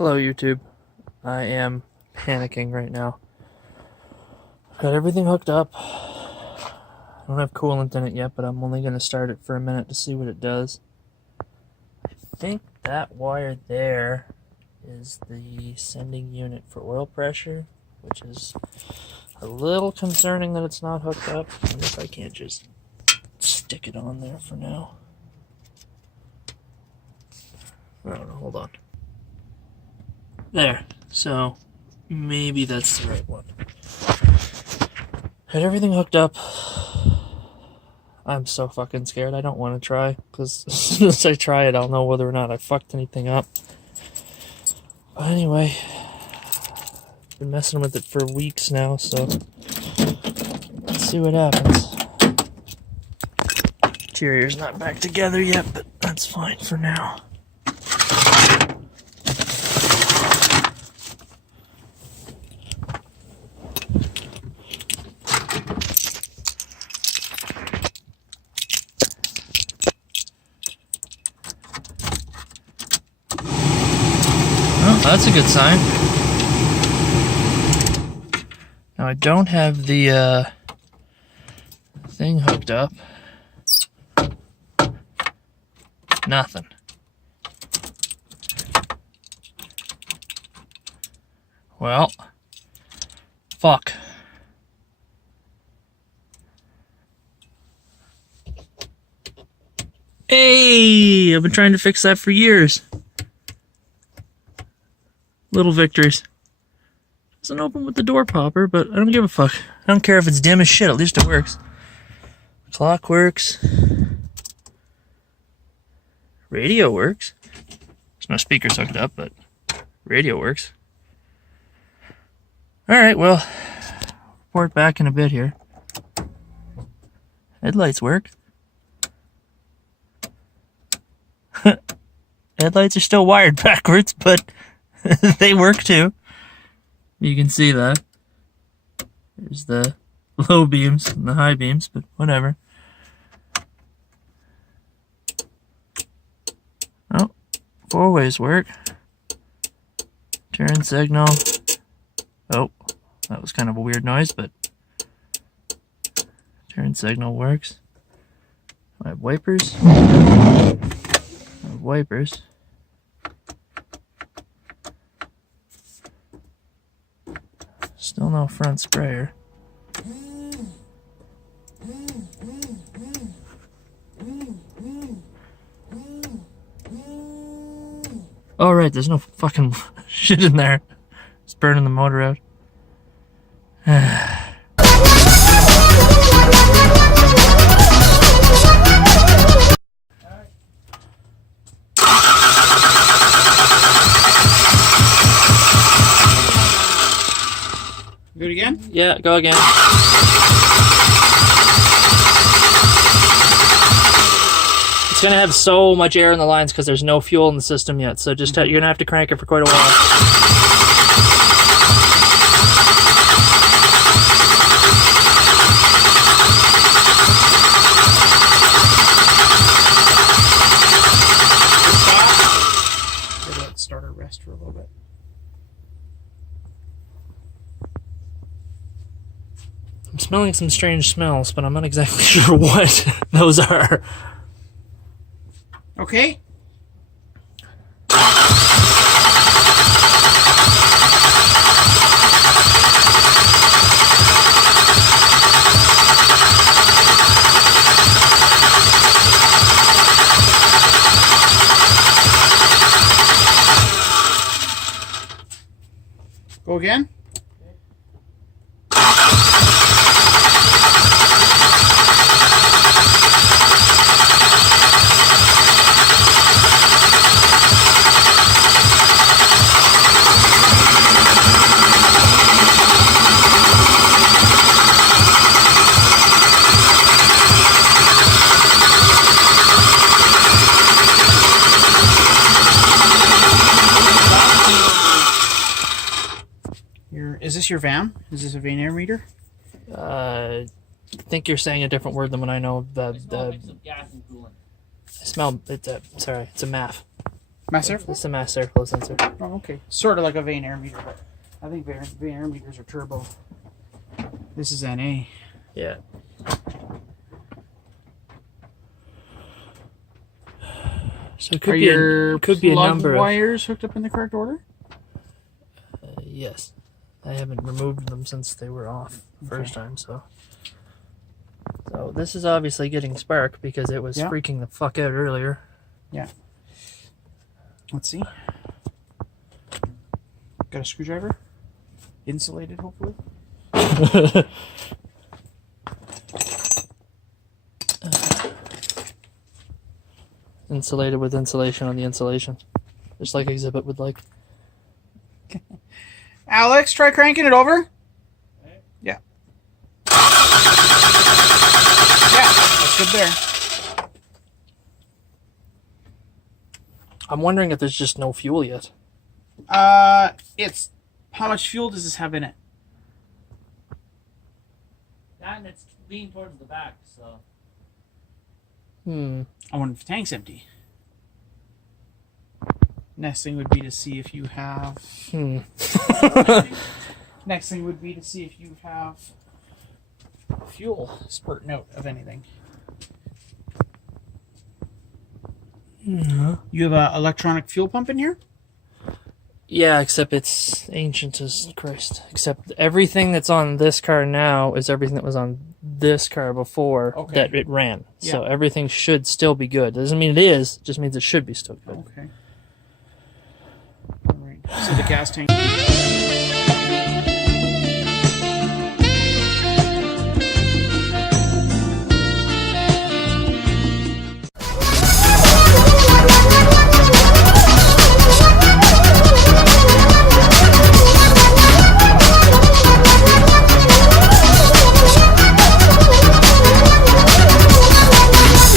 Hello YouTube. I am panicking right now. I've got everything hooked up. I don't have coolant in it yet, but I'm only going to start it for a minute to see what it does. I think that wire there is the sending unit for oil pressure, which is a little concerning that it's not hooked up. I wonder if I can't just stick it on there for now. I don't know, hold on. There, so maybe that's the right one. Had everything hooked up. I'm so fucking scared. I don't want to try, because as soon as I try it, I'll know whether or not I fucked anything up. But anyway, I've been messing with it for weeks now, so let's see what happens. Interior's not back together yet, but that's fine for now. Oh, that's a good sign. Now I don't have the thing hooked up. Nothing. Well, fuck. Hey, I've been trying to fix that for years. Little victories. Doesn't open with the door popper, but I don't give a fuck. I don't care if it's dim as shit, at least it works. Clock works. Radio works. There's no speakers hooked up, but radio works. Alright, well, report back in a bit here. Headlights work. Headlights are still wired backwards, but they work too. You can see that. There's the low beams and the high beams, but whatever. Oh, four ways work. Turn signal. Oh, that was kind of a weird noise, but turn signal works. I have wipers. I have wipers. Still no front sprayer. Oh right, there's no fucking shit in there. It's burning the motor out. Do it again? Yeah, go again. It's gonna have so much air in the lines because there's no fuel in the system yet, so just you're gonna have to crank it for quite a while. Start or rest for a little bit. I'm smelling some strange smells, but I'm not exactly sure what those are. Okay. Go again. Is this your VAM? Is this a vane air meter? I think you're saying a different word than what I know. I smell like some gas and coolant. I smell. It's a. Sorry, it's a MAF. Mass airflow? It's a mass airflow sensor. Oh, okay. Sort of like a vane air meter, but I think vane air meters are turbo. This is NA. Yeah. So it Are your could be a plug number of wires hooked up in the correct order? yes. I haven't removed them since they were off the first time, so this is obviously getting spark because it was freaking the fuck out earlier. Yeah. Let's see. Got a screwdriver? Insulated, hopefully. Insulated with insulation on the insulation. Just like Exhibit would like. Alex, try cranking it over. Yeah. Yeah, that's good there. I'm wondering if there's just no fuel yet. It's how much fuel does this have in it? That and it's leaning towards the back, so. I wonder if the tank's empty. Next thing would be to see if you have. Next thing would be to see if you have fuel spurting out of anything. You have an electronic fuel pump in here? Yeah, except it's ancient as Christ. Except everything that's on this car now is everything that was on this car before that it ran. Yeah. So everything should still be good. Doesn't mean it is, just means it should be still good. Okay. All right. So the gas tank.